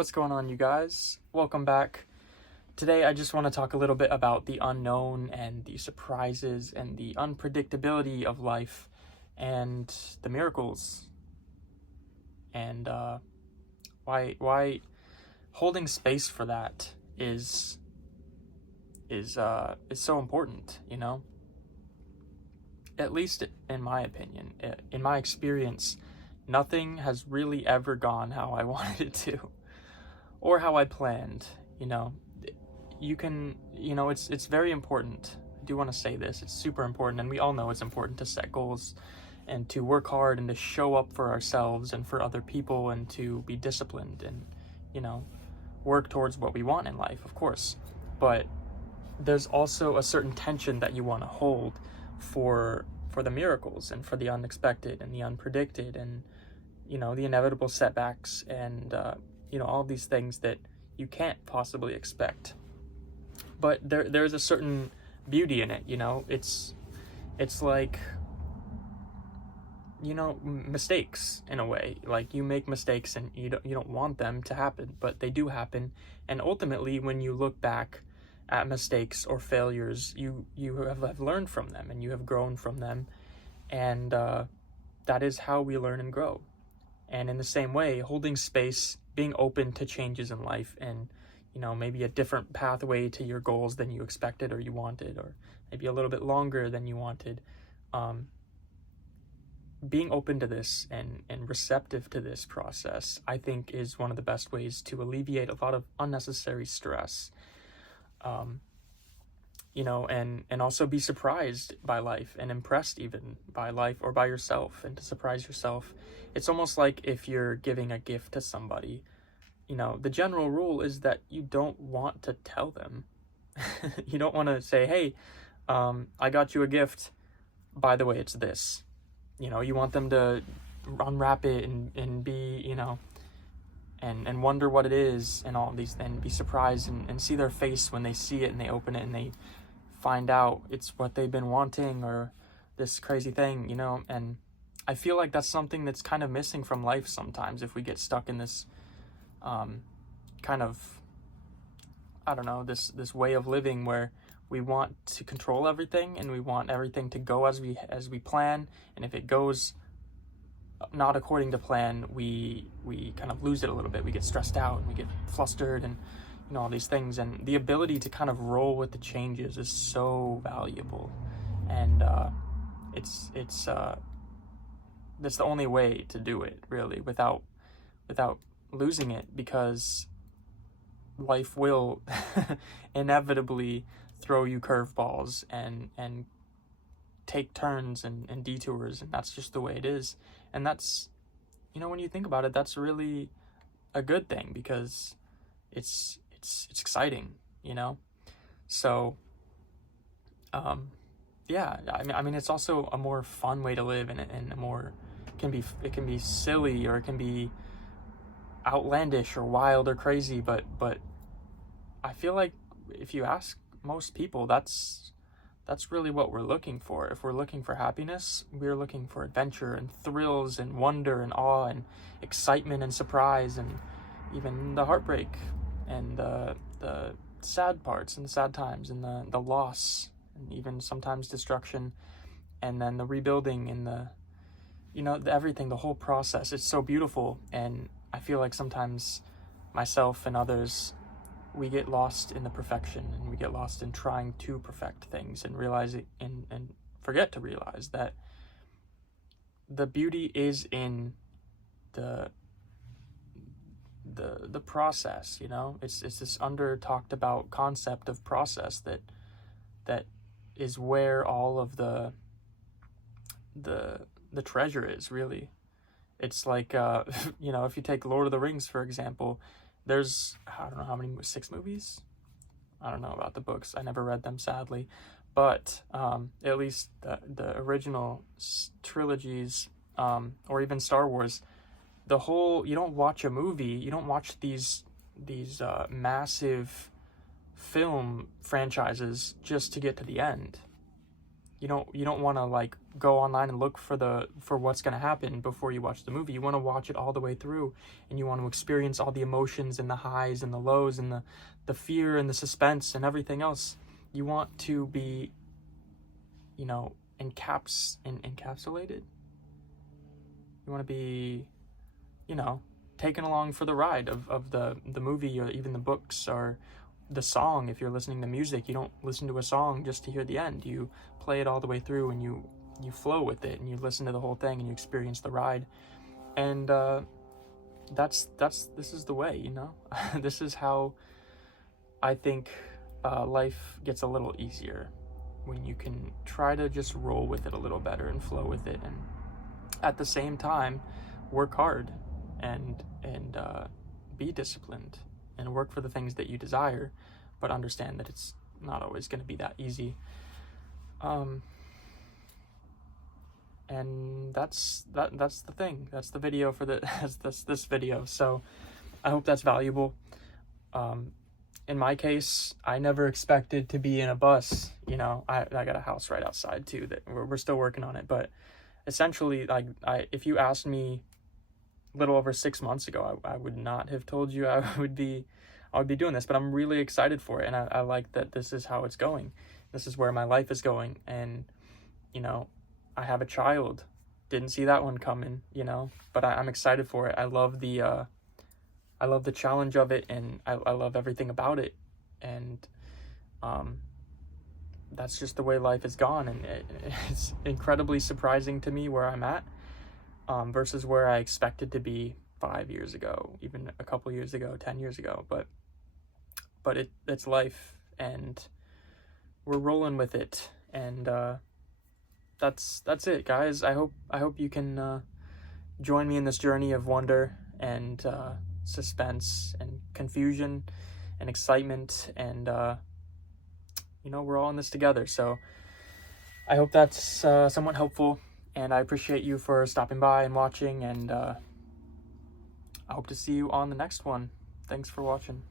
What's going on, you guys? Welcome back. Today, I just want to talk a little bit about the unknown and the surprises and the unpredictability of life and the miracles and why holding space for that is so important. At least in my opinion, in my experience, nothing has really ever gone how I wanted it to, or how I planned. It's very important. I do want to say this. It's super important, and we all know it's important to set goals and to work hard and to show up for ourselves and for other people and to be disciplined and, work towards what we want in life, of course. But there's also a certain tension that you want to hold for the miracles and for the unexpected and the unpredicted and, the inevitable setbacks and, all these things that you can't possibly expect. But there's a certain beauty in it. It's like, mistakes in a way. Like, you make mistakes and you don't want them to happen, but they do happen. And ultimately, when you look back at mistakes or failures, you have learned from them and you have grown from them, and that is how we learn and grow. And in the same way, holding space, being open to changes in life and, maybe a different pathway to your goals than you expected or you wanted, or maybe a little bit longer than you wanted. Being open to this and receptive to this process, I think, is one of the best ways to alleviate a lot of unnecessary stress. And also be surprised by life and impressed even by life or by yourself, and to surprise yourself. It's almost like if you're giving a gift to somebody, the general rule is that you don't want to tell them. You don't want to say, hey, I got you a gift. By the way, it's this. You want them to unwrap it and be, and wonder what it is and all these, and be surprised and see their face when they see it and they open it and they find out it's what they've been wanting or this crazy thing, and I feel like that's something that's kind of missing from life sometimes if we get stuck in this kind of, I don't know, this way of living where we want to control everything and we want everything to go as we plan, and if it goes not according to plan, we kind of lose it a little bit. We get stressed out and we get flustered and all these things, and the ability to kind of roll with the changes is so valuable, and that's the only way to do it, really, without losing it, because life will inevitably throw you curveballs and take turns and detours, and that's just the way it is. And that's, when you think about it, that's really a good thing, because it's exciting, so yeah, I mean it's also a more fun way to live, and a more, it can be silly, or it can be outlandish or wild or crazy, but I feel like if you ask most people, that's really what we're looking for. If we're looking for happiness, we're looking for adventure and thrills and wonder and awe and excitement and surprise, and even the heartbreak and the sad parts and the sad times and the loss and even sometimes destruction, and then the rebuilding and everything, the whole process. It's so beautiful, and I feel like sometimes myself and others, we get lost in the perfection, and we get lost in trying to perfect things and realize it, and forget to realize that the beauty is in the process. It's this under talked about concept of process that is where all of the treasure is, really. It's like if you take Lord of the Rings, for example, there's, I don't know how many, 6 movies? I don't know about the books. I never read them, sadly. But at least the original trilogies, or even Star Wars, you don't watch a movie, you don't watch these massive film franchises just to get to the end. you don't want to like go online and look for what's going to happen before you watch the movie. You want to watch it all the way through, and you want to experience all the emotions and the highs and the lows and the fear and the suspense and everything else. You want to be, encapsulated. You want to be, taken along for the ride of the movie, or even the books, or the song. If you're listening to music, you don't listen to a song just to hear the end. You play it all the way through, and you flow with it, and you listen to the whole thing, and you experience the ride. And this is the way, This is how I think life gets a little easier, when you can try to just roll with it a little better and flow with it, and at the same time work hard and be disciplined and work for the things that you desire, but understand that it's not always going to be that easy. And that's the thing. That's the video for this video. So I hope that's valuable. In my case, I never expected to be in a bus. I got a house right outside too that we're still working on it. But essentially, like, if you asked me a little over 6 months ago, I would not have told you I would be doing this. But I'm really excited for it, and I like that this is how it's going. This is where my life is going, and I have a child. Didn't see that one coming, but I'm excited for it. I love the challenge of it, and I love everything about it. And that's just the way life has gone, and it's incredibly surprising to me where I'm at, versus where I expected to be 5 years ago, even a couple years ago, 10 years ago. But it's life, and we're rolling with it. And that's it, guys. I hope you can join me in this journey of wonder and suspense and confusion and excitement, and we're all in this together. So I hope that's somewhat helpful, and I appreciate you for stopping by and watching, and I hope to see you on the next one. Thanks for watching.